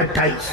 28।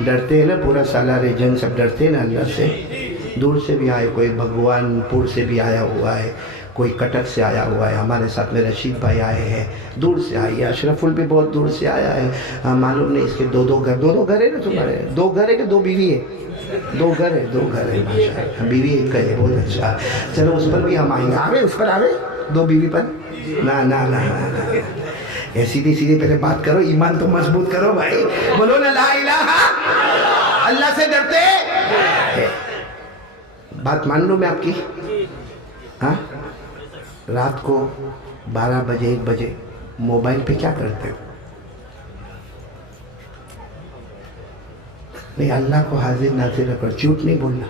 ڈرتے ہیں نا پورا سالار جنگ سب ڈرتے ہیں نا اللہ سے. دور سے بھی آئے, کوئی بھگوان پور سے بھی آیا ہوا ہے, کوئی کٹک سے آیا ہوا ہے, ہمارے ساتھ میں رشید بھائی آئے ہیں دور سے آئی ہے, اشرف ال بھی بہت دور سے آیا ہے. معلوم نہیں اس کے دو گھر ہے نا تمہارے, 2 گھر ہے کہ 2 بیوی ہے؟ 2 گھر ہے, 2 گھر ہے ماشاءاللہ, بیوی ایک ہے, بہت اچھا. چلو اس پر بھی ہم آئیں گے. آوے اس پر آوے 2 بیوی پر نا نا نا نا. سیدھی سیدھی پہلے بات کرو, ایمان تو مضبوط کرو بھائی, بولو نا لا الہ. اللہ سے ڈرتے. بات مان لوں میں آپ کی. ہاں, رات کو 12 بجے 1 بجے موبائل پہ کیا کرتے ہو؟ نہیں, اللہ کو حاضر ناظر رکھو, جھوٹ نہیں بولنا.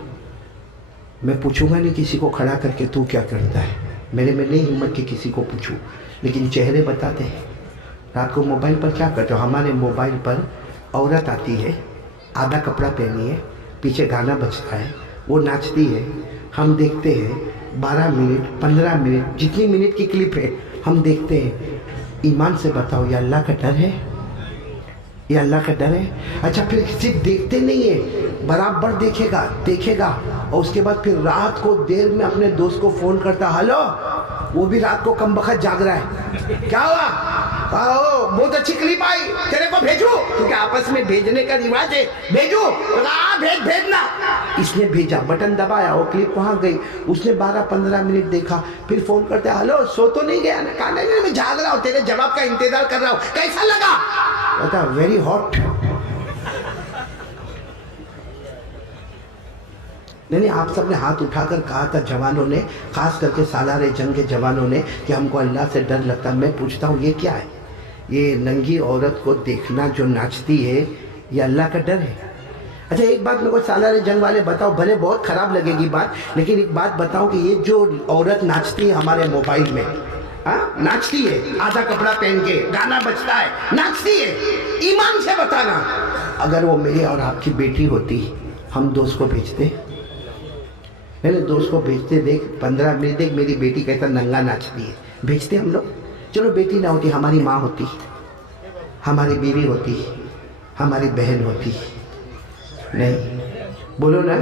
میں پوچھوں گا نہیں کسی کو کھڑا کر کے تو کیا کرتا ہے, میرے میں نہیں ہمت کہ کسی کو پوچھوں, لیکن چہرے بتاتے ہیں. رات کو موبائل پر کیا کرتے ہو؟ ہمارے موبائل پر عورت آتی ہے, آدھا کپڑا پہنی ہے, پیچھے گانا بجتا ہے, وہ ناچتی ہے, ہم دیکھتے ہیں. 12 منٹ 15 منٹ جتنی منٹ کی کلپ ہے ہم دیکھتے ہیں. ایمان سے بتاؤ, یہ اللہ کا ڈر ہے؟ یہ اللہ کا ڈر ہے؟ اچھا پھر صرف دیکھتے نہیں ہے, برابر دیکھے گا اور اس کے بعد پھر رات کو دیر میں اپنے دوست کو فون کرتا, ہلو, وہ بھی رات کو کم بخت جاگ رہا ہے, کیا ہوا؟ بہت اچھی کلپ آئی, تیرے کو بھیجوں, کیونکہ آپس میں بھیجنے کا رواج ہے, بھیجوں, بھیجنا. اس نے بھیجا, بٹن دبایا, وہ کلپ وہاں گئی. اس نے 12-15 منٹ دیکھا, پھر فون کرتے, ہلو سو تو نہیں گیا نا؟ کہا نہیں, میں جاگ رہا ہوں, تیرے جواب کا انتظار کر رہا ہوں, کیسا لگا؟ بتا, ویری ہاٹ. نہیں, آپ سب نے ہاتھ اٹھا کر کہا تھا جوانوں نے, خاص کر کے سالار جنگ کے جوانوں نے, کہ ہم کو اللہ سے ڈر لگتا. میں پوچھتا ہوں یہ کیا ہے؟ یہ ننگی عورت کو دیکھنا جو ناچتی ہے, یہ اللہ کا ڈر ہے؟ اچھا ایک بات میرے کو سالار جنگ والے بتاؤ, بھلے بہت خراب لگے گی بات, لیکن ایک بات بتاؤ کہ یہ جو عورت ناچتی ہے ہمارے موبائل میں, ناچتی ہے, آدھا کپڑا پہن کے, گانا بجتا ہے, ناچتی ہے, ایمان سے بتانا, اگر وہ میری اور آپ کی بیٹی ہوتی, ہم دوست کو بھیجتے؟ میرے دوست کو بھیجتے, دیکھ 15 منٹ دیکھ میری بیٹی کیسا ننگا ناچتی ہے, بھیجتے ہم لوگ. چلو بیٹی نہ ہوتی, ہماری ماں ہوتی, ہماری بیوی ہوتی, ہماری بہن ہوتی. نہیں, بولو نا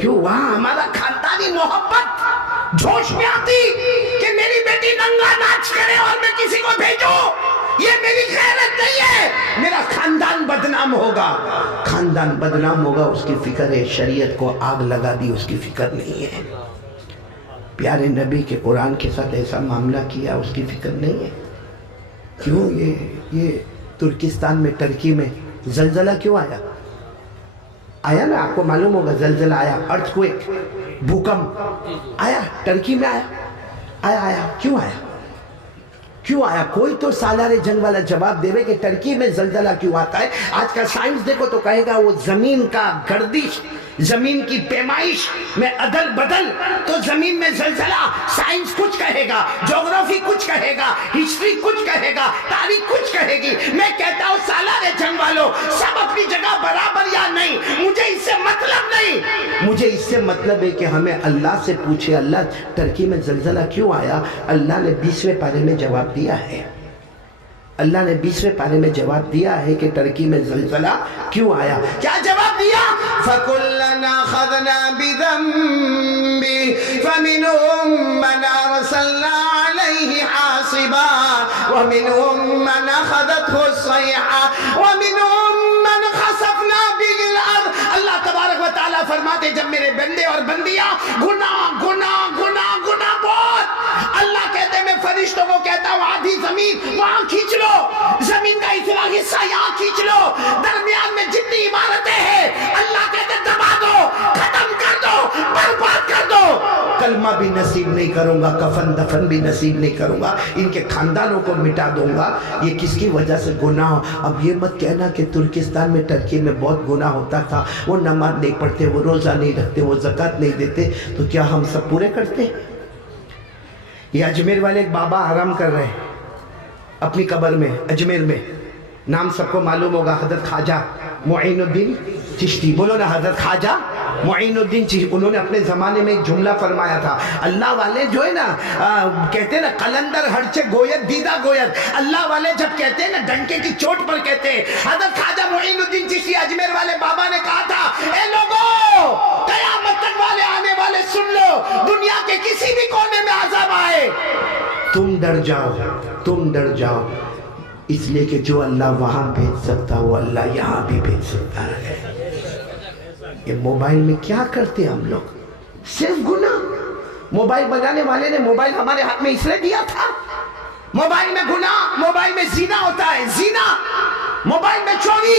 کیوں؟ وہاں ہمارا خاندانی محبت جوش میں آتی کہ میری بیٹی ننگا ناچ کرے اور میں کسی کو بھیجوں. یہ میری غیرت نہیں ہے, میرا خاندان بدنام ہوگا. خاندان بدنام ہوگا, اس کی فکر ہے. شریعت کو آگ لگا دی, اس کی فکر نہیں ہے. پیارے نبی کے قرآن کے ساتھ ایسا معاملہ کیا, اس کی فکر نہیں ہے. کیوں؟ یہ ترکستان میں, ٹرکی میں زلزلہ کیوں آیا نا, آپ کو معلوم ہوگا, زلزلہ آیا, ارتھکویک, بھوکمپ آیا, ٹرکی میں آیا. کیوں آیا؟ کوئی تو سالار جنگ والا جواب دے کہ ٹرکی میں زلزلہ کیوں آتا ہے. آج کا سائنس دیکھو تو کہے گا وہ زمین کا گردش, زمین کی پیمائش میں عدل بدل, تو زمین میں زلزلہ. سائنس کچھ کہے گا, جغرافی کچھ کہے گا, ہسٹری کچھ کہے گا, تاریخ کچھ کہے گی. میں کہتا ہوں سالار جنگ والوں, سب اپنی جگہ برابر یا نہیں, مجھے اس سے مطلب نہیں. مجھے اس سے مطلب ہے کہ ہمیں اللہ سے پوچھے, اللہ ٹرکی میں زلزلہ کیوں آیا؟ اللہ نے 20ویں پارے میں جواب دیا ہے. اللہ نے 20ویں پارے میں جواب دیا ہے کہ ٹرکی میں زلزلہ کیوں آیا. کیا جواب دیا؟ فَكُلَّنَا خَذْنَا بِذَنْبِ فَمِنْهُمْ مَنْ أَرْسَلْنَا عَلَيْهِ حَاصِبًا وَمِنْهُمْ مَنْ أَخَذَتْهُ الصَّيْحَةُ وَمِنْهُمْ مَنْ خَسَفْنَا بِهِ الْأَرْضَ. اللہ تبارک و تعالیٰ فرماتے, جب میرے بندے اور بندیاں گناہ بہت, اللہ کہتے میں فرشتوں کو کہتا ہوں آدھی زمین وہاں کھینچ لو, زمین کا اتنا حصہ یہاں کھینچ لو, درمیان میں جتنی عمارتیں ہیں اللہ کہتے دبا دو, ختم کر دو, برباد کر دو. کلمہ بھی نصیب نہیں کروں گا, کفن دفن بھی نصیب نہیں کروں گا, ان کے خاندانوں کو مٹا دوں گا. یہ کس کی وجہ سے گناہ؟ اب یہ مت کہنا کہ ترکستان میں, ٹرکی میں بہت گناہ ہوتا تھا, وہ نماز نہیں پڑھتے, وہ روزہ نہیں رکھتے, وہ زکوٰۃ نہیں دیتے, تو کیا ہم سب پورے کرتے؟ یہ اجمیر والے ایک بابا آرام کر رہے ہیں اپنی قبر میں, اجمیر میں, نام سب کو معلوم ہوگا, حضرت خواجہ معین الدین چشتی. بولو نا, حضرت خواجہ معین الدین چشتی. انہوں نے اپنے زمانے میں ایک جملہ فرمایا تھا, اللہ والے جو ہے نا کہتے ہیں نا قلندر ہرچے گویت دیدہ گویت, اللہ والے جب کہتے ہیں نا ڈنکے کی چوٹ پر کہتے ہیں. حضرت خواجہ معین الدین چشتی اجمیر والے بابا ڈر جاؤ، تم ڈر جاؤ، اس لیے کہ جو اللہ وہاں بھیج سکتا وہ اللہ یہاں بھی بھیج سکتا ہے۔ یہ موبائل میں کیا کرتے ہم لوگ؟ صرف گناہ۔ موبائل بنانے والے نے موبائل ہمارے ہاتھ میں اس لیے دیا تھا۔ موبائل میں گناہ، موبائل میں زنا ہوتا ہے، زنا، موبائل میں چوری،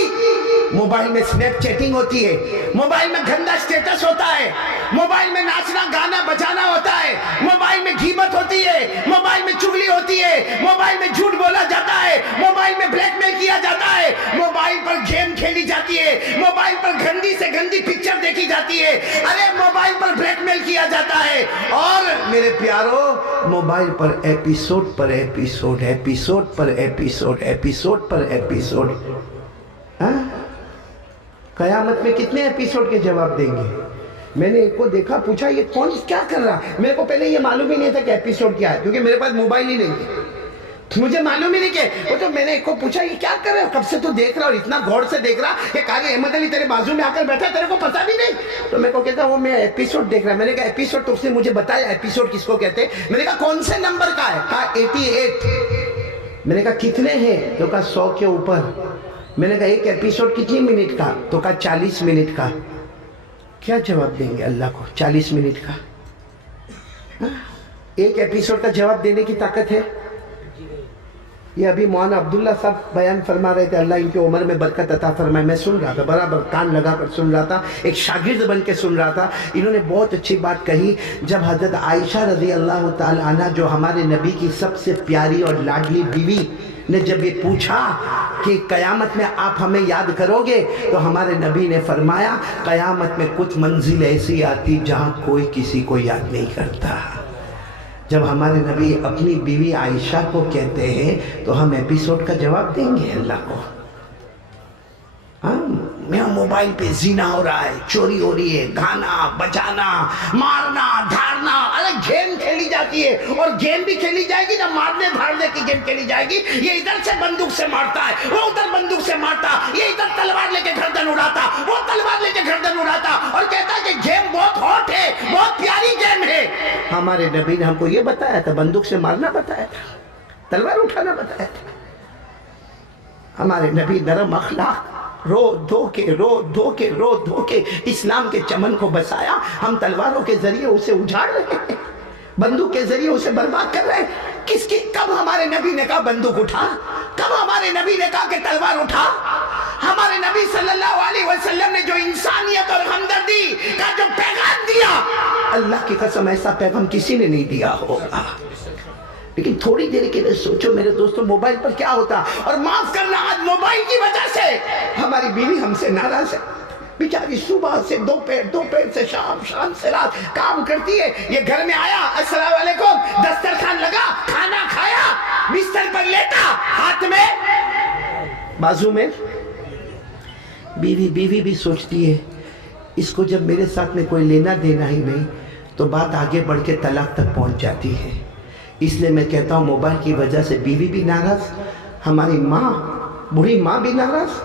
موبائل میں سنیپ چیٹنگ ہوتی ہے، موبائل میں گندا سٹیٹس ہوتا ہے، موبائل میں ناچنا گانا بجانا ہوتا ہے، موبائل میں غیبت ہوتی ہے، موبائل میں چغلی ہوتی ہے، موبائل میں جھوٹ بولا جاتا ہے، موبائل میں بلیک میل کیا جاتا ہے، موبائل پر گیم کھیلی جاتی ہے، موبائل پر گندی سے گندی پکچر دیکھی جاتی ہے، ارے موبائل پر بلیک میل کیا جاتا ہے۔ اور میرے پیارو، موبائل پر ایپیسوڈ پر ایپیسوڈ، ایپیسوڈ پر ایپیسوڈ، ایپیسوڈ پر ایپیسوڈ۔ قیامت میں کتنے ایپیسوڈ کے جواب دیں گے؟ میں نے ایک کو دیکھا، پوچھا یہ کون کیا کر رہا؟ میرے کو پہلے یہ معلوم ہی نہیں تھا کہ ایپیسوڈ کیا ہے، کیونکہ میرے پاس موبائل ہی نہیں ہے، مجھے معلوم ہی نہیں کہ وہ تو میں نے ایک کو پوچھا یہ کیا کر رہا ہے، کب سے تو دیکھ رہا اور اتنا غور سے دیکھ رہا کہ قاری احمد علی تیرے بازو میں آ کر بیٹھا، تیرے کو پتہ بھی نہیں؟ تو میں کو کہتا وہ میں ایپیسوڈ دیکھ رہا۔ میں نے کہا ایپیسوڈ؟ تو اس نے مجھے بتایا ایپیسوڈ کس کو کہتے ہیں۔ میں نے کہا کون سے نمبر کا ہے؟ کہا 88۔ میں نے کہا کتنے ہیں؟ تو کہا 100 کے اوپر۔ میں نے کہا ایک ایپیسوڈ کتنی منٹ کا؟ تو کہا 40 منٹ کا۔ کیا جواب دیں گے اللہ کو 40 منٹ کا؟ ایک ایپیسوڈ کا جواب دینے کی طاقت ہے؟ یہ ابھی مولانا عبداللہ صاحب بیان فرما رہے تھے، اللہ ان کی عمر میں برکت عطا فرمائے۔ میں سن رہا تھا، برابر کان لگا کر سن رہا تھا، ایک شاگرد بن کے سن رہا تھا۔ انہوں نے بہت اچھی بات کہی، جب حضرت عائشہ رضی اللہ تعالی عنہ جو ہمارے نبی کی سب سے پیاری اور لاڈلی بیوی نے جب یہ پوچھا کہ قیامت میں آپ ہمیں یاد کرو گے، تو ہمارے نبی نے فرمایا قیامت میں کچھ منزل ایسی آتی جہاں کوئی کسی کو یاد نہیں کرتا۔ جب ہمارے نبی اپنی بیوی عائشہ کو کہتے ہیں تو ہم ایپیسوڈ کا جواب دیں گے اللہ کو؟ میں موبائل پہ زنا ہو رہا ہے، چوری ہو رہی ہے، گانا بجانا، مارنا دھاڑنا، الگ گیم کھیلی جاتی ہے، اور گیم بھی کھیلی جائے گی نا، مارنے دھاڑنے کی گیم کھیلی جائے گی۔ یہ ادھر سے بندوق سے مارتا ہے، وہ ادھر بندوق سے مارتا، یہ ادھر تلوار لے کے گردن اڑاتا، وہ تلوار لے کے گردن اڑاتا، اور کہتا ہے کہ گیم بہت ہاٹ ہے، بہت پیاری گیم ہے۔ ہمارے نبی نے ہم کو یہ بتایا تھا، بندوق سے مارنا بتایا تھا، تلوار اٹھانا بتایا تھا۔ ہمارے نبی نرم اخلاق، رو دھو کے رو دھو کے رو دھو کے اسلام کے چمن کو بسایا۔ ہم تلواروں کے ذریعے اسے اجاڑ رہے ہیں، بندوق کے ذریعے اسے برباد کر رہے ہیں۔ کس کی کب ہمارے نبی نے کہا بندوق اٹھا؟ کب ہمارے نبی نے کہا کہ تلوار اٹھا؟ ہمارے نبی صلی اللہ علیہ وسلم نے جو انسانیت اور ہمدردی کا جو پیغام دیا، اللہ کی قسم ایسا پیغام کسی نے نہیں دیا ہوگا۔ لیکن تھوڑی دیر کے لیے سوچو میرے دوستوں، موبائل پر کیا ہوتا، اور معاف کرنا آج موبائل کی وجہ سے ہماری بیوی ہم سے ناراض ہے، بیچاری صبح سے دوپہر سے شام سے رات کام کرتی ہے، یہ گھر میں آیا السلام علیکم، دسترخوان لگا، کھانا کھایا، بستر پر لیٹا، ہاتھ میں بازو میں۔ بیوی بھی سوچتی ہے اس کو جب میرے ساتھ میں کوئی لینا دینا ہی نہیں تو بات آگے بڑھ کے طلاق تک پہنچ جاتی ہے۔ اس لیے میں کہتا ہوں موبائل کی وجہ سے بیوی بھی ناراض، ہماری ماں، بوڑھی ماں بھی ناراض،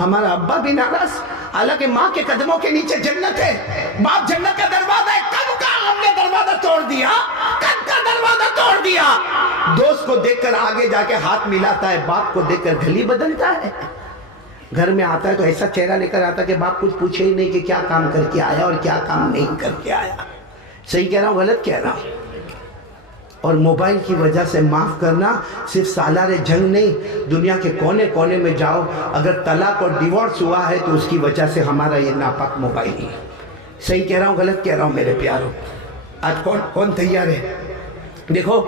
ہمارا ابا بھی ناراض۔ حالانکہ ماں کے قدموں کے نیچے جنت ہے، باپ جنت کا دروازہ ہے، کب کا ہم نے دروازہ توڑ دیا، کب کا دروازہ توڑ دیا۔ دوست کو دیکھ کر آگے جا کے ہاتھ ملاتا ہے، باپ کو دیکھ کر گھلی بدلتا ہے۔ گھر میں آتا ہے تو ایسا چہرہ لے کر آتا کہ باپ کچھ پوچھے ہی نہیں کہ کیا کام کر کے آیا اور کیا کام نہیں کر کے آیا۔ صحیح کہہ رہا ہوں غلط کہہ رہا ہوں؟ اور موبائل کی وجہ سے معاف کرنا صرف سالار جنگ نہیں، دنیا کے کونے کونے میں جاؤ، اگر طلاق اور ڈیورس ہوا ہے تو اس کی وجہ سے ہمارا یہ ناپاک موبائل ہے۔ صحیح کہہ رہا ہوں غلط کہہ رہا ہوں میرے پیاروں؟ آج کون تیار ہے؟ دیکھو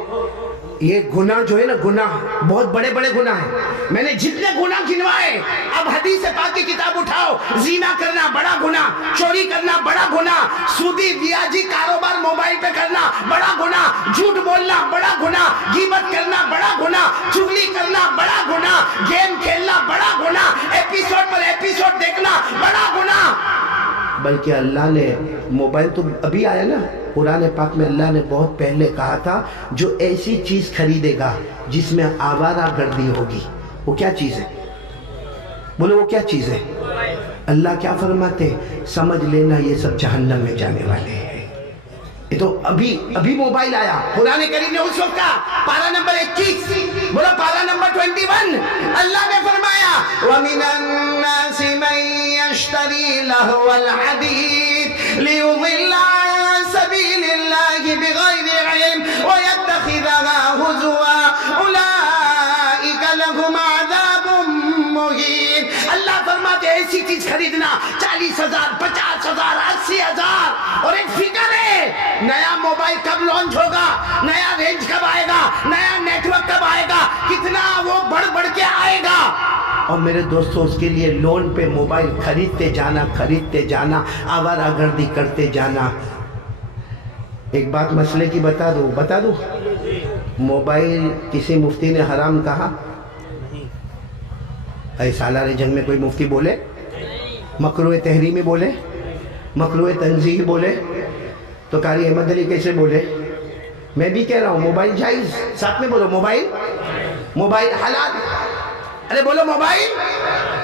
یہ گناہ جو ہے نا، گناہ بہت بڑے بڑے گناہ ہیں۔ میں نے جتنے گناہ گنوائے، اب حدیث پاک کی کتاب اٹھاؤ، زنا کرنا بڑا گناہ، چوری کرنا بڑا گناہ، سودی بیاجی کاروبار موبائل پہ کرنا بڑا گناہ، جھوٹ بولنا بڑا گناہ، غیبت کرنا بڑا گناہ، چغلی کرنا بڑا گناہ، گیم کھیلنا بڑا گناہ، ایپیسوڈ پر ایپیسوڈ دیکھنا بڑا گناہ۔ بلکہ اللہ نے موبائل تو ابھی آیا نا، قرآن پاک میں اللہ نے بہت پہلے کہا تھا جو ایسی چیز خریدے گا جس میں آوارہ گردی ہوگی، وہ کیا چیز ہے؟ بولو وہ کیا چیز ہے؟ اللہ کیا فرماتے؟ سمجھ لینا یہ سب جہنم میں جانے والے ہیں۔ یہ تو ابھی موبائل آیا، قرآن کریم نے اس وقت کا پارہ نمبر 21، بولو پارہ نمبر 21، اللہ نے فرمایا وَمِنَ النَّاسِ مَن يَشْتَرِي لَهْوَ الْحَدِيثِ لِيُضِلَّ عَن سَبِيلِ اللَّهِ بِغَيْرِ عِلْمٍ وَيَتَّخِذَهَا هُزُوًا أُولَٰئِكَ لَهُمْ عَذَابٌ مُّهِينٌ۔ اللہ فرماتے ہیں ایسی چیز خریدنا 40,000 50,000 80,000 اور ایک فکر ہے نیا موبائل کب لانچ ہوگا، نیا رینج کب آئے گا، نیا نیٹ ورک کب آئے گا، کتنا وہ بڑھ کے آئے گا۔ اور میرے دوستو اس کے لیے لون پہ موبائل خریدتے جانا آوارہ گردی کرتے جانا۔ ایک بات مسئلے کی بتا دوں، موبائل کسی مفتی نے حرام کہا؟ اے سالار جنگ میں کوئی مفتی بولے؟ مکروہ تحریمی بولے؟ مکروہ تنزیہ بولے؟ تو قاری احمد علی کیسے بولے؟ میں بھی کہہ رہا ہوں موبائل جائز، ساتھ میں بولو موبائل حلال، ارے بولو موبائل۔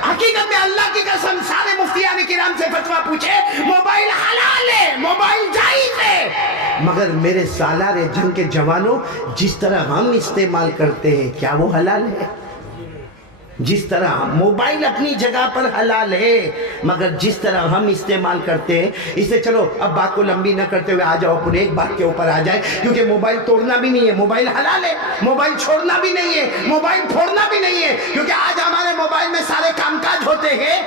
حقیقت میں اللہ کی قسم سارے مفتیان کرام سے فتویٰ پوچھے، موبائل حلال ہے، موبائل جائز ہے، مگر میرے سالار جنگ کے جوانوں جس طرح ہم استعمال کرتے ہیں کیا وہ حلال ہے؟ جس طرح موبائل اپنی جگہ پر حلال ہے مگر جس طرح ہم استعمال کرتے ہیں، اس سے چلو اب بات کو لمبی نہ کرتے ہوئے آ جاؤ پورے ایک بات کے اوپر آ جائے، کیونکہ موبائل توڑنا بھی نہیں ہے، موبائل حلال ہے، موبائل چھوڑنا بھی نہیں ہے، موبائل پھوڑنا بھی نہیں ہے، کیونکہ آج ہمارے موبائل میں سارے کام کاج ہوتے ہیں،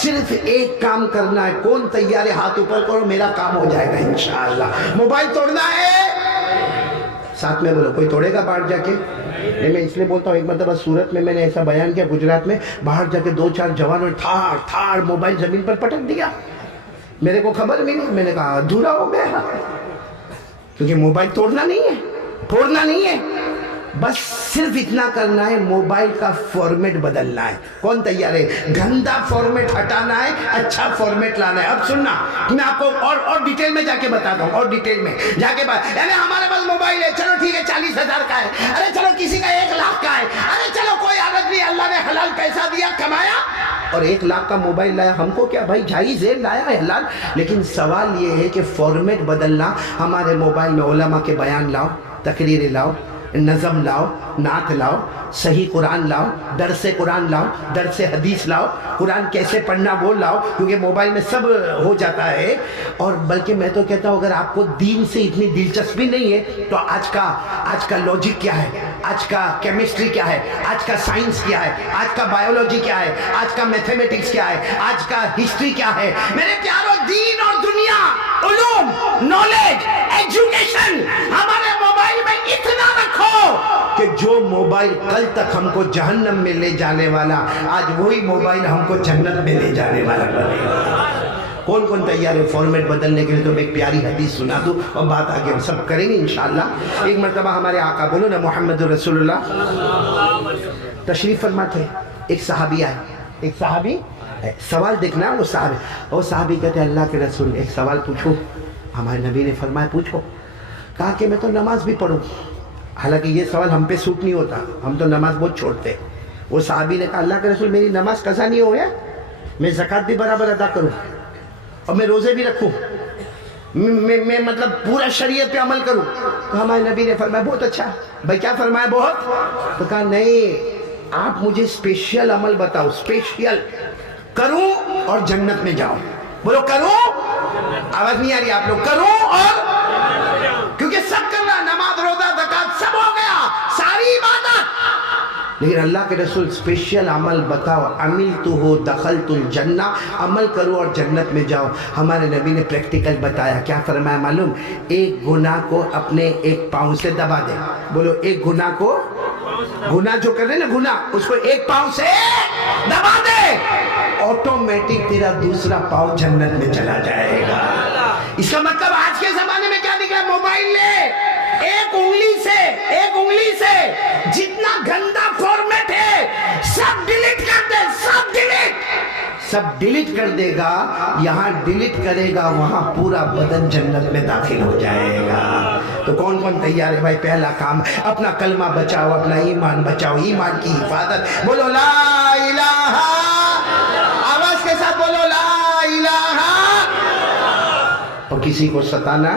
صرف ایک کام کرنا ہے، کون تیار ہے ہاتھ اوپر کرو، میرا کام ہو جائے گا انشاءاللہ۔ موبائل توڑنا ہے، ساتھ میں بولو کوئی توڑے گا باہر جا کے؟ نہیں، میں اس لیے بولتا ہوں، ایک مرتبہ سورت میں نے ایسا بیان کیا، گجرات میں باہر جا کے 2-4 جوانوں نے تھاڑ موبائل زمین پر پٹک دیا، میرے کو خبر بھی نہیں، میں نے کہا ادھورا ہو گیا، کیونکہ موبائل توڑنا نہیں ہے، پھوڑنا نہیں ہے، بس صرف اتنا کرنا ہے، موبائل کا فارمیٹ بدلنا ہے۔ کون تیار ہے؟ گندہ فارمیٹ ہٹانا ہے، اچھا فارمیٹ لانا ہے۔ اب سننا، میں آپ کو اور ڈیٹیل میں جا کے بتاتا ہوں، اور ڈیٹیل میں جا کے یعنی ہمارے پاس موبائل ہے، چلو ٹھیک ہے 40,000 کا ہے، ارے چلو کسی کا 1 لاکھ کا ہے، ارے چلو کوئی عادت نہیں، اللہ نے حلال پیسہ دیا کمایا اور 1 لاکھ کا موبائل لایا، ہم کو کیا بھائی، جائز ہے، لایا ہے حلال، لیکن سوال یہ ہے کہ فارمیٹ بدلنا۔ ہمارے موبائل میں علماء کے بیان لاؤ، تقریریں لاؤ، نظم لاؤ، نعت لاؤ، صحیح قرآن لاؤ، درس قرآن لاؤ، درس حدیث لاؤ، قرآن کیسے پڑھنا وہ لاؤ، کیونکہ موبائل میں سب ہو جاتا ہے۔ اور بلکہ میں تو کہتا ہوں اگر آپ کو دین سے اتنی دلچسپی نہیں ہے تو آج کا لاجک کیا ہے، آج کا کیمسٹری کیا ہے، آج کا سائنس کیا ہے، آج کا بایولوجی کیا ہے، آج کا میتھمیٹکس کیا ہے، آج کا ہسٹری کیا ہے، میرے پیاروں دین اور دنیا، علوم، نالج، ایجوکیشن ہمارے موبائل میں اتنا رکھو کہ جو موبائل کل تک ہم کو جہنم میں لے جانے والا، آج وہی موبائل ہم کو جنت میں لے جانے والا بنے گا۔ کون تیار ہے فارمیٹ بدلنے کے لیے؟ تو میں ایک پیاری حدیث سنا دوں اور بات آگے ہم سب کریں گے انشاءاللہ۔ ایک مرتبہ ہمارے آقا، بولو نا محمد رسول اللہ، تشریف فرماتے، ایک صحابی آئے، ایک صحابی سوال دیکھنا، وہ صحابی کہتے ہیں اللہ کے رسول ایک سوال پوچھو؟ ہمارے نبی نے فرمایا پوچھو۔ کہا کہ میں تو نماز بھی پڑھوں، حالانکہ یہ سوال ہم پہ سوٹ نہیں ہوتا، ہم تو نماز بہت چھوڑتے۔ وہ صحابی نے کہا اللہ کے رسول میری نماز قضا نہیں ہو گیا، میں زکوٰۃ بھی برابر ادا کروں اور میں روزے بھی رکھوں، میں مطلب پورا شریعت پہ عمل کروں؟ تو ہمارے نبی نے فرمایا بہت اچھا۔ بھائی کیا فرمایا؟ بہت؟ تو کہا نہیں، آپ مجھے اسپیشل عمل بتاؤ، اسپیشل کروں اور جنت میں جاؤں۔ بولو کروں، آواز نہیں آ رہی آپ لوگ، کروں اور، کیونکہ سب کرنا، نماز روزہ زکوٰۃ سب ہو گیا، ساری عبادت، لیکن اللہ کے رسول اسپیشل عمل بتاؤ، عملتہ دخلت الجنہ، عمل کرو اور جنت میں جاؤ۔ ہمارے نبی نے پریکٹیکل بتایا، کیا فرمایا معلوم؟ ایک گناہ کو اپنے ایک پاؤں سے دبا دے۔ بولو ایک گناہ کو، گناہ جو کر رہے نا گناہ، اس کو ایک پاؤں سے دبا دے، آٹومیٹک تیرا دوسرا پاؤں جنت میں چلا جائے گا۔ اس کا مطلب آج کے زمانے میں کیا نکلا؟ موبائل لے، ایک انگلی سے جتنا گندا فارمیٹ ہے سب ڈیلیٹ کر دے، سب ڈیلیٹ کر دے گا، یہاں ڈیلیٹ کرے گا وہاں پورا بدن جنت میں داخل ہو جائے گا۔ تو کون تیار ہے بھائی؟ پہلا کام اپنا کلمہ بچاؤ، اپنا ایمان بچاؤ، ایمان کی حفاظت۔ بولو لا الہ، آواز کے ساتھ بولو لا الہ۔ اور کسی کو ستانا،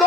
2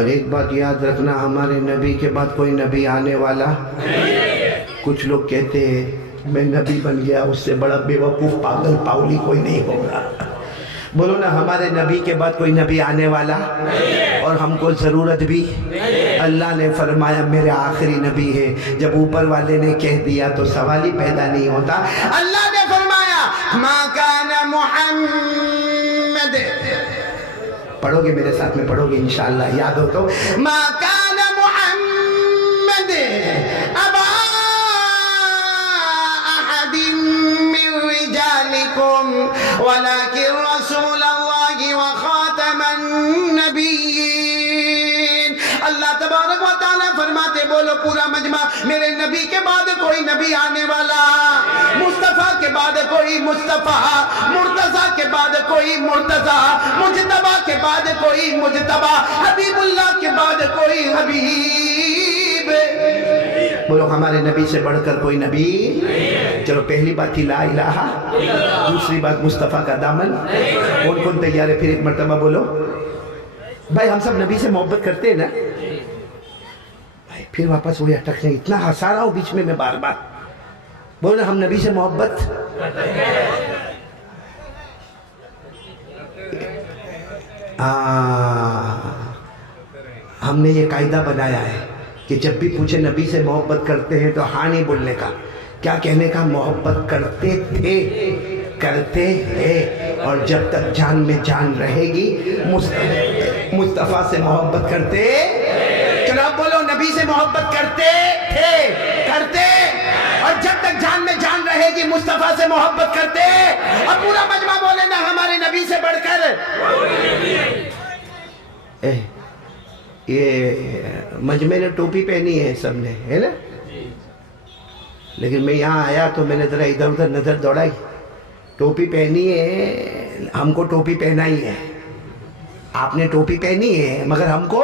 اور ایک بات یاد رکھنا، ہمارے نبی کے بعد کوئی نبی آنے والا کچھ لوگ کہتے ہیں میں نبی بن گیا، اس سے بڑا بیوقوف پاگل پاولی کوئی نہیں ہوگا۔ بولو نا، ہمارے نبی کے بعد کوئی نبی آنے والا اور ہم کو ضرورت بھی۔ اللہ نے فرمایا میرے آخری نبی ہے، جب اوپر والے نے کہہ دیا تو سوال ہی پیدا نہیں ہوتا۔ اللہ نے فرمایا ما کان محمد، پڑھو گے میرے ساتھ میں، پڑھو گے انشاءاللہ، یاد ہو تو، ما کان محمد ابا احد من رجالکم ولکن رسول اللہ وخاتم النبیین۔ اللہ تبارک و تعالیٰ فرماتے، بولو پورا مجمع، میرے نبی کے بعد کوئی نبی آنے والا، مصطفیٰ کے بعد کوئی مصطفیٰ، مرتضیٰ کے بعد کوئی مرتضیٰ، مجتبیٰ کے بعد کوئی مجتبیٰ، حبیب اللہ کے بعد کوئی حبیب۔ بولو ہمارے نبی سے بڑھ کر کوئی نبی۔ چلو پہلی بات تھی لا الہ، دوسری بات مصطفیٰ کا دامن۔ کون کون تیار ہے؟ پھر ایک مرتبہ بولو بھائی، ہم سب نبی سے محبت کرتے ہیں نا؟ پھر واپس وہی اٹک جائے، اتنا ہنسا رہا ہوں بیچ میں بار بار۔ بولو ہم نبی سے محبت۔ ہم نے یہ قاعدہ بنایا ہے کہ جب بھی پوچھے نبی سے محبت کرتے ہیں تو ہاں نہیں بولنے کا، کیا کہنے کا؟ محبت کرتے تھے، کرتے ہیں، اور جب تک جان میں جان رہے گی مصطفیٰ سے محبت کرتے۔ چلو اب بولو نبی سے محبت کرتے تھے، کرتے، اور جب تک جان میں جان رہے گی مصطفیٰ سے محبت کرتے۔ اور پورا مجمع بولے نا ہمارے نبی سے بڑھ کر۔ یہ مجمع نے ٹوپی پہنی ہے سب نے، ہے نا؟ لیکن میں یہاں آیا تو میں نے ذرا ادھر ادھر نظر دوڑائی، ٹوپی پہنی ہے، ہم کو ٹوپی پہنا ہی ہے، آپ نے ٹوپی پہنی ہے، مگر ہم کو،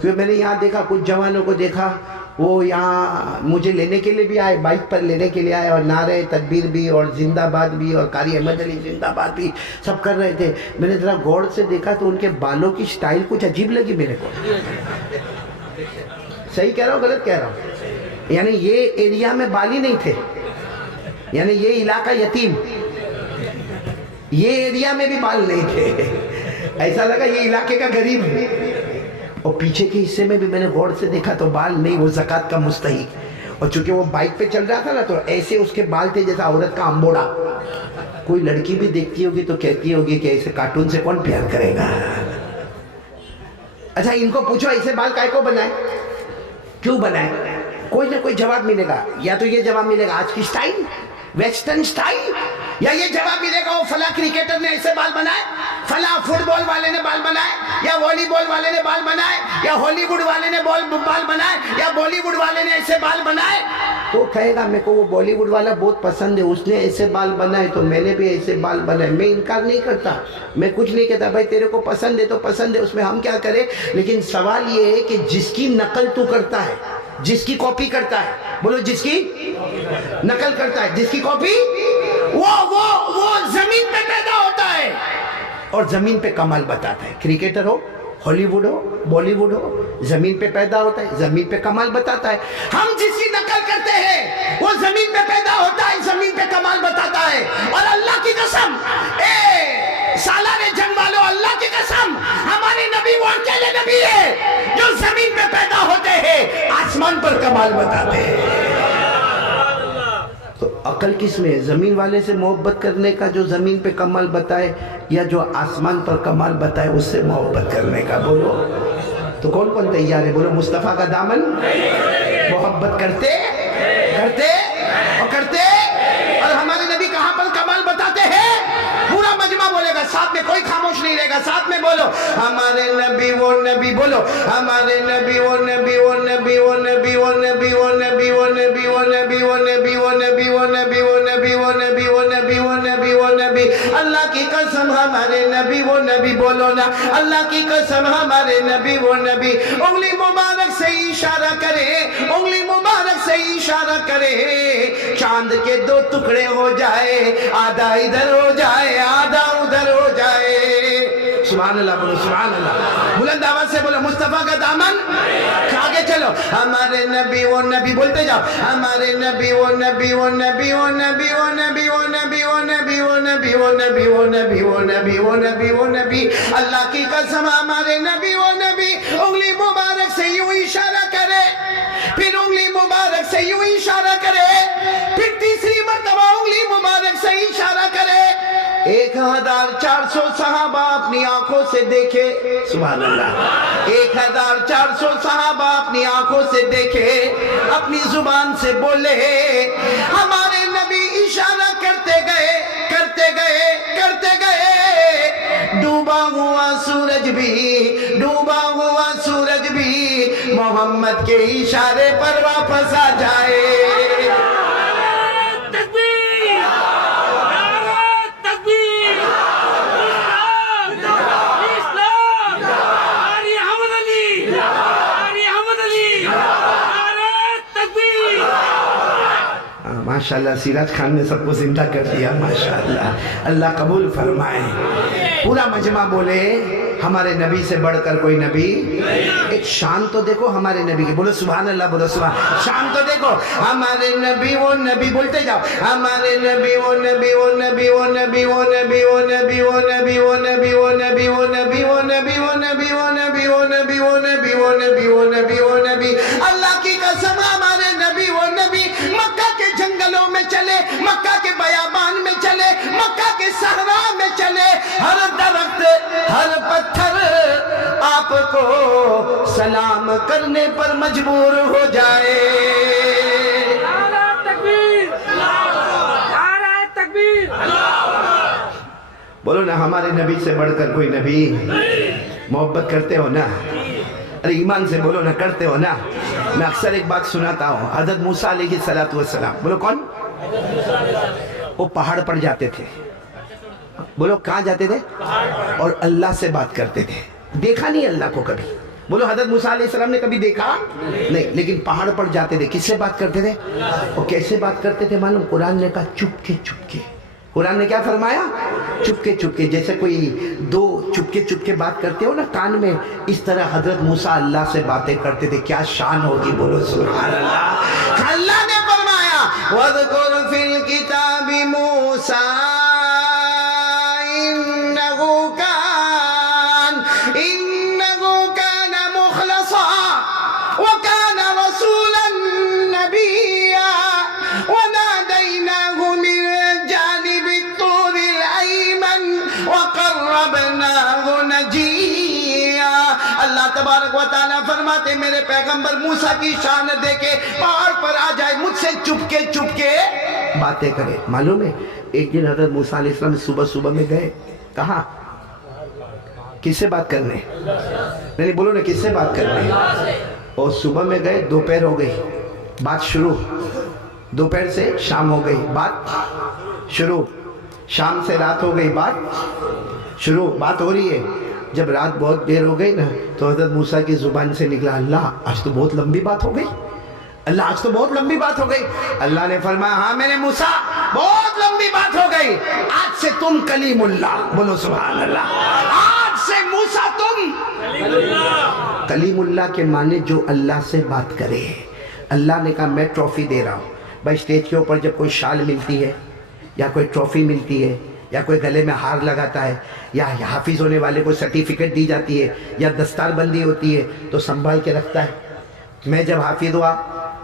کیونکہ میں نے یہاں دیکھا کچھ جوانوں کو دیکھا، وہ یہاں مجھے لینے کے لیے بھی آئے، بائک پر لینے کے لیے آئے، اور نعرے تکبیر بھی اور زندہ باد بھی اور قاری احمد علی زندہ باد بھی سب کر رہے تھے۔ میں نے ذرا غور سے دیکھا تو ان کے بالوں کی سٹائل کچھ عجیب لگی میرے کو۔ صحیح کہہ رہا ہوں غلط کہہ رہا ہوں؟ یعنی یہ ایریا میں بال ہی نہیں تھے، یعنی یہ علاقہ یتیم، یہ ایریا میں بھی بال نہیں تھے، ایسا لگا یہ علاقے کا غریب ہے۔ اور پیچھے کے حصے میں بھی میں نے غور سے دیکھا تو بال نہیں، وہ زکوٰۃ کا مستحق، اور چونکہ وہ بائک پہ چل رہا تھا نا تو ایسے اس کے بال تھے جیسا عورت کا امبوڑا۔ کوئی لڑکی بھی دیکھتی ہوگی تو کہتی ہوگی کہ ایسے کارٹون سے کون پیار کرے گا۔ اچھا ان کو پوچھو ایسے بال کائے کو بنائے، کیوں بنائے؟ کوئی نہ کوئی جواب ملے گا، یا تو یہ جواب ملے گا آج کی سٹائل، ویسٹرن سٹائل، یا یہ جواب ملے گا وہ فلاں کرکٹر نے ایسے بال بنائے، فلاں فٹ بال والے نے بال بنائے، یا والی بال والے نے بال بنائے، یا ہالی ووڈ والے نے بال بنائے، یا بالی ووڈ والے نے ایسے بال بنائے۔ وہ کہے گا میرے کو وہ بالی ووڈ والا بہت پسند ہے، اس نے ایسے بال بنائے تو میں نے بھی ایسے بال بنائے۔ میں انکار نہیں کرتا، میں کچھ نہیں کہتا، بھائی تیرے کو پسند ہے تو پسند ہے، اس میں ہم کیا کریں؟ لیکن سوال یہ ہے کہ جس کی نقل تو کرتا ہے، جس کی کاپی کرتا ہے، بولو جس کی نقل کرتا ہے، جس کی کاپی، وہ زمین پہ پیدا ہوتا ہے اور زمین پہ کمال بتاتا ہے۔ کرکٹر ہو، ہالی ووڈ ہو، بالی ووڈ ہو، زمین پہ پیدا ہوتا ہے، زمین پہ کمال بتاتا ہے۔ ہم جس کی نقل کرتے ہیں وہ زمین پہ پیدا ہوتا ہے، زمین پہ کمال بتاتا ہے۔ اور اللہ کی قسم، سالار جنگ والوں، اللہ کی قسم، ہمارے نبی وہ اکیلے نبی ہے جو زمین پہ پیدا ہوتے ہیں، آسمان پر کمال بتاتے ہیں۔ تو عقل کس میں ہے؟ زمین والے سے محبت کرنے کا جو زمین پہ کمال بتائے، یا جو آسمان پر کمال بتائے اس سے محبت کرنے کا؟ بولو تو کون کون تیار ہے؟ بولو مصطفیٰ کا دامن محبت کرتے کرتے اور کرتے۔ اور ہمارے نبی کہاں پر کمال بتاتے ہیں؟ پورا مجمع بولے گا، ساتھ میں کوئی خاموش نہیں رہے گا، ساتھ میں بولو ہمارے نبی وہ نبی، بولو ہمارے نبی وہ نبی، وہ نبی وہ نبی، وہ نبی وہ نبی، وہ نبی وہ نبی، وہ نبی وہ نبی، وہ نبی وہ نبی، وہ نبی وہ نبی، وہ نبی وہ نبی۔ اللہ کی قسم ہمارے نبی وہ نبی، بولو نا اللہ کی قسم ہمارے نبی وہ نبی۔ انگلی مبارک سے اشارہ کرے، انگلی مبارک سے اشارہ کرے، چاند کے دو ٹکڑے ہو جائے، آدھا ادھر ہو جائے آدھا ادھر ہو جائے۔ سبحان اللہ بولو سبحان اللہ بلند آواز سے بولو مصطفیٰ کا دامن آگے چلو ہمارے نبی وہ نبی بولتے جاؤ ہمارے نبی وہ نبی وہ نبی وہ نبی وہ نبی وہ نبی وہ نبی وہ نبی وہ نبی وہ نبی وہ نبی وہ نبی وہ نبی اللہ کی قسم ہمارے نبی وہ نبی انگلی مبارک سے یوں اشارہ کرے پھر انگلی مبارک سے یوں اشارہ کرے پھر تیسری مرتبہ انگلی مبارک سے اشارہ کرے 1400 صحابہ اپنی آنکھوں سے دیکھے سبحان اللہ 1400 صحابہ اپنی آنکھوں سے دیکھے اپنی زبان سے بولے ہمارے نبی اشارہ کرتے گئے کرتے گئے کرتے گئے ڈوبا ہوا سورج بھی محمد کے اشارے پر واپس آ جائے ماشاءاللہ سیراج خان نے سب کو زندہ کر دیا ماشاءاللہ اللہ قبول فرمائے پورا مجمع بولے ہمارے نبی سے بڑھ کر کوئی نبی ایک شان تو دیکھو ہمارے نبی کی بولو سبحان اللہ بولو سبحان شان تو دیکھو ہمارے نبی وہ نبی بولتے جاؤ ہمارے نبی وہ نبی وہ نبی وہ نبی وہ نبی وہ نبی وہ نبی وہ نبی وہ نبی وہ نبی وہ نبی وہ نبی وہ نبی وہ نبی وہ نبی وہ نبی وہ نبی وہ نبی اللہ کی قسم ہمارے نبی وہ نبی مکہ کے جنگلوں میں چلے مکہ کے بیابان میں چلے مکہ کے صحرا میں چلے ہر درخت ہر پتھر آپ کو سلام کرنے پر مجبور ہو جائے بولو نا ہمارے نبی سے بڑھ کر کوئی نبی محبت کرتے ہو نا ارے ایمان سے بولو نا کرتے ہو نا میں اکثر ایک بات سناتا ہوں حضرت موسیٰ علیہ السلام بولو کون وہ پہاڑ پر جاتے تھے بولو کہاں جاتے تھے اور اللہ سے بات کرتے تھے دیکھا نہیں اللہ کو کبھی بولو حضرت موسیٰ علیہ السلام نے کبھی دیکھا نہیں لیکن پہاڑ پر جاتے تھے کس سے بات کرتے تھے اور کیسے بات کرتے تھے معلوم قرآن نے کہا چپکے چپکے قرآن نے کیا فرمایا چپکے چپکے جیسے کوئی دو چپکے چپکے بات کرتے ہو نا کان میں اس طرح حضرت موسیٰ اللہ سے باتیں کرتے تھے کیا شان ہوگی بولو سبحان اللہ اللہ نے فرمایا وَذْكُرْ فِي الْكِتَابِ مُوسَىٰ إِنَّهُ كَانَ مُخْلَصًا وَكَانَ رَسُولًا نَبِيًّا وَنَادَيْنَاهُ مِنْ جَانِبِ الطُّورِ الْأَيْمَنِ وَقَرَّبْنَاهُ نَجِيًّا اللہ تبارک و تعالیٰ فرماتے میرے پیغمبر موسیٰ کی شان دیکھے پہاڑ پر آ جائے مجھ سے چپکے چپکے باتیں کرے معلوم ہے ایک دن حضرت موسیٰ علیہ السلام صبح میں گئے کہاں کس سے بات کرنے نہیں بولو نا کس سے بات کرنے اور صبح میں گئے دوپہر ہو گئی بات شروع دوپہر سے شام ہو گئی بات شروع شام سے رات ہو گئی بات شروع بات ہو رہی ہے جب رات بہت دیر ہو گئی نا تو حضرت موسیٰ کی زبان سے نکلا اللہ آج تو بہت لمبی بات ہو گئی اللہ آج تو بہت لمبی بات ہو گئی اللہ نے فرمایا ہاں میرے موسیٰ بہت لمبی بات ہو گئی آج سے تم کلیم اللہ بولو سبحان اللہ آج سے موسیٰ تم کلیم اللہ کے معنی جو اللہ سے بات کرے اللہ نے کہا میں ٹرافی دے رہا ہوں بھائی اسٹیج کے اوپر جب کوئی شال ملتی ہے یا کوئی ٹرافی ملتی ہے یا کوئی گلے میں ہار لگاتا ہے یا حافظ ہونے والے کو سرٹیفکیٹ دی جاتی ہے یا دستار بندی ہوتی ہے تو سنبھال کے رکھتا ہے میں جب حافظ ہوا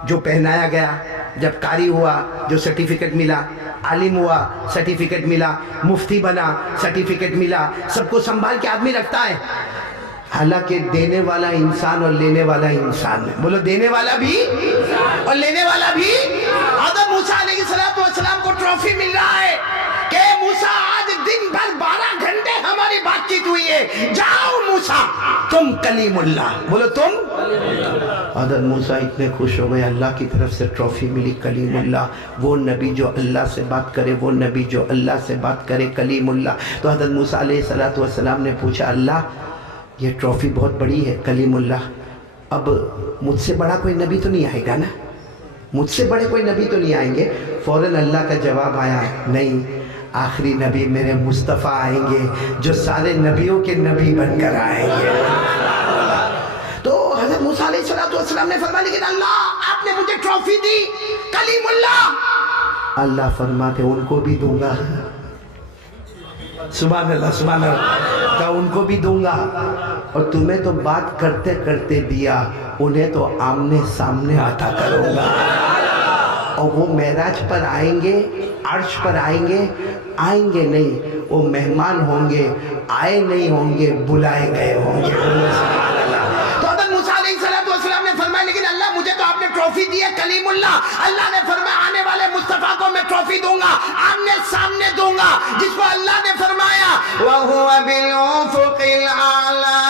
جو پہنایا گیا جب قاری ہوا جو سرٹیفکیٹ ملا عالم ہوا سرٹیفکیٹ ملا مفتی بنا سرٹیفکیٹ ملا سب کو سنبھال کے آدمی رکھتا ہے حالانکہ دینے والا انسان اور لینے والا انسان ہے بولو دینے والا بھی اور لینے والا بھی حضرت موسیٰ علیہ السلام کو ٹرافی مل رہا ہے کہ موسیٰ آج دن بھر 12 گھنٹے ہماری بات چیت ہوئی ہے جاؤ موسیٰ تم کلیم اللہ بولو تم حضرت موسیٰ اتنے خوش ہو گئے اللہ کی طرف سے ٹرافی ملی کلیم اللہ وہ نبی جو اللہ سے بات کرے وہ نبی جو اللہ سے بات کرے کلیم اللہ تو حضرت موسیٰ علیہ السلام نے پوچھا اللہ یہ ٹرافی بہت بڑی ہے کلیم اللہ اب مجھ سے بڑا کوئی نبی تو نہیں آئے گا نا مجھ سے بڑے کوئی نبی تو نہیں آئیں گے فوراً اللہ کا جواب آیا نہیں آخری نبی میرے مصطفیٰ آئیں گے جو سارے نبیوں کے نبی بن کر آئیں گے. تو حضرت موسیٰ علیہ السلام نے فرمایا لیکن اللہ آپ نے مجھے ٹرافی دی کلیم اللہ. اللہ فرماتے ان کو بھی دوں گا. سبحان اللہ سبحان اللہ. کہ ان کو بھی دوں گا اور تمہیں تو بات کرتے کرتے دیا, انہیں تو آمنے سامنے عطا کروں گا. اور وہ معراج پر آئیں گے, عرش پر آئیں گے نہیں, وہ مہمان ہوں گے, آئے نہیں ہوں گے, بلائے گئے ہوں گے. تو حضرت موسیٰ علیہ السلام نے فرمایا لیکن اللہ مجھے تو آپ نے ٹرافی دی ہے کلیم اللہ. اللہ نے فرمایا آنے والے مصطفیٰ کو میں ٹرافی دوں گا, آمنے سامنے دوں گا, جس کو اللہ نے فرمایا وَهُوَ بِالْأُفُقِ الْأَعْلَى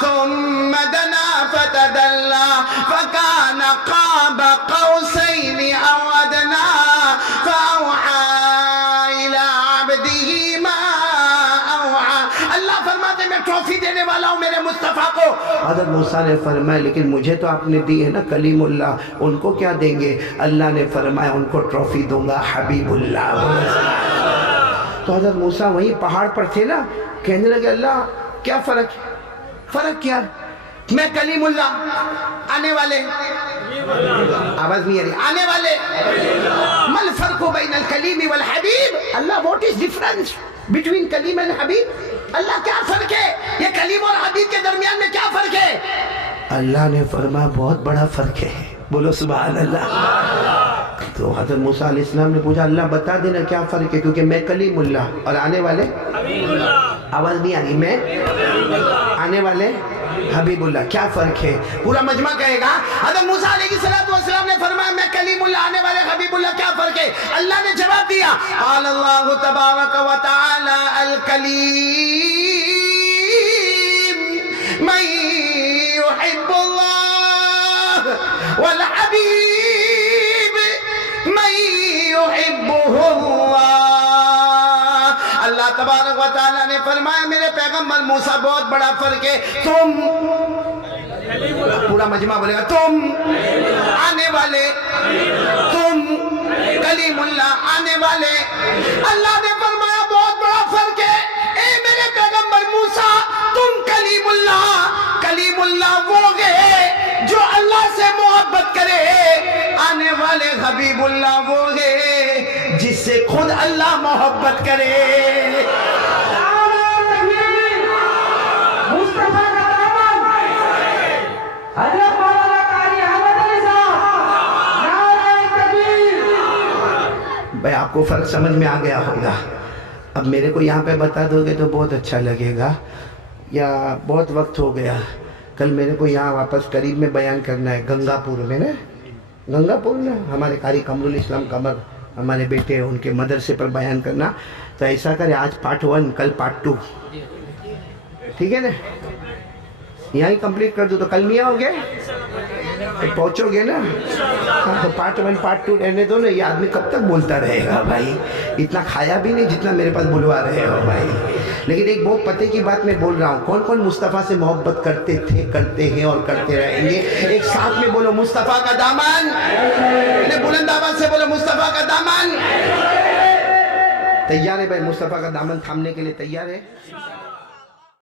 ثُمَّ دَنَا فَتَدَلَّى فَكَانَ قَابَ قَوْسَيْنِ أَوْ أَدْنَى فَأَوْحَى إِلَىٰ عَبْدِهِ مَا أَوْحَى. اللہ فرماتے میں ٹرافی دینے والا ہوں میرے مصطفیٰ کو. حضرت موسیٰ نے فرمایا لیکن مجھے تو آپ نے دی ہے نا کلیم اللہ, ان کو کیا دیں گے؟ اللہ نے فرمایا ان کو ٹرافی دوں گا حبیب اللہ. تو حضرت موسیٰ وہیں پہاڑ پر تھے نا, کہنے لگے اللہ کیا فرق کیا؟ میں کلیم اللہ, آنے والے, آواز نہیں آ رہی, آنے والے, مل فرق بین الکلیم والحبیب. اللہ واٹ از ڈفرنس بٹوین کلیم اینڈ حبیب؟ اللہ کیا فرق ہے یہ کلیم اور حبیب کے درمیان میں کیا فرق ہے؟ اللہ نے فرمایا بہت بڑا فرق ہے. بولو سبحان اللہ. تو حضرت موسیٰ علیہ السلام نے پوچھا اللہ بتا دینا کیا فرق ہے, کیونکہ میں کلیم اللہ اور آنے والے آواز نہیں آ رہی, میں آنے والے حبیب اللہ, کیا فرق ہے؟ پورا مجمع کہے گا. حضرت موسیٰ علیہ السلام نے فرمایا میں کلیم اللہ, آنے والے حبیب اللہ, کیا فرق ہے؟ اللہ نے جواب دیا قال اللہ تبارک و تعالی الکلیم من يحب اللہ والحبیب من يحبه اللہ. اللہ تبارک و تعالیٰ نے فرمایا میرے پیغمبر موسیٰ بہت بڑا فرق ہے, تم, پورا مجمع بولے گا تم آنے والے, تم کلیم اللہ آنے والے. اللہ نے فرمایا بہت بڑا فرق ہے اے میرے پیغمبر موسیٰ, تم کلیم اللہ وہ ہے جو اللہ سے محبت کرے, آنے والے حبیب اللہ وہ ہے جس سے خود اللہ محبت کرے. بھائی آپ کو فرق سمجھ میں آ گیا ہوگا. اب میرے کو یہاں پہ بتا دو گے تو بہت اچھا لگے گا, یا بہت وقت ہو گیا. کل میرے کو یہاں واپس قریب میں بیان کرنا ہے گنگا پور میں نا, گنگا پور نا, ہمارے قاری قمر الاسلام قمر ہمارے بیٹے ان کے مدرسے پر بیان کرنا. تو ایسا کرے آج پارٹ 1 کل پارٹ 2, ٹھیک ہے نا, یہاں ہی کمپلیٹ کر دو تو کل نہیں آؤ گے, پہنچو گے نا. تو پارٹ 1 پارٹ 2 رہنے دو نا, یہ آدمی کب تک بولتا رہے گا بھائی, اتنا کھایا بھی نہیں جتنا میرے پاس بلوا رہے ہو بھائی. لیکن ایک بہت پتے کی بات میں بول رہا ہوں, کون کون مصطفیٰ سے محبت کرتے تھے, کرتے ہیں اور کرتے رہیں گے؟ ایک ساتھ میں بولو مصطفیٰ کا دامن, بلند آواز سے بولو مصطفیٰ کا دامن. تیار ہے بھائی, مصطفیٰ کا دامن تھامنے کے لیے تیار ہے؟